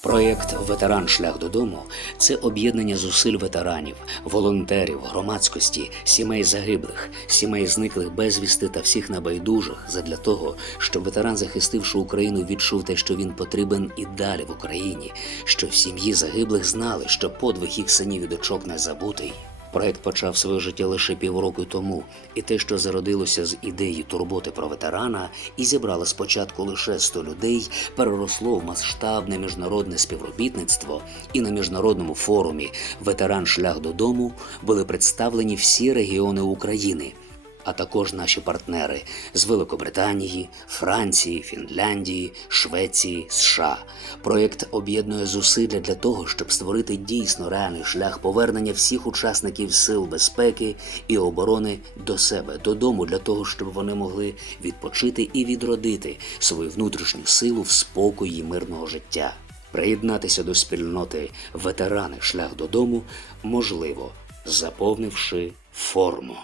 Проєкт Ветеран Шлях додому це об'єднання зусиль ветеранів, волонтерів, громадськості, сімей загиблих, сімей зниклих безвісти та всіх небайдужих задля того, щоб ветеран, захистивши Україну, відчув те, що він потрібен і далі в Україні, щоб сім'ї загиблих знали, що подвиг їх синів і дочок не забутий. Проект почав своє життя лише півроку тому, і те, що зародилося з ідеї турботи про ветерана і зібрало спочатку лише 100 людей, переросло в масштабне міжнародне співробітництво, і на міжнародному форумі Ветеран Шлях додому були представлені всі регіони України. А також наші партнери з Великобританії, Франції, Фінляндії, Швеції, США. Проєкт об'єднує зусилля для того, щоб створити дійсно реальний шлях повернення всіх учасників сил безпеки і оборони до себе, додому, для того, щоб вони могли відпочити і відродити свою внутрішню силу в спокої мирного життя. Приєднатися до спільноти ветерани шлях додому можливо, заповнивши форму.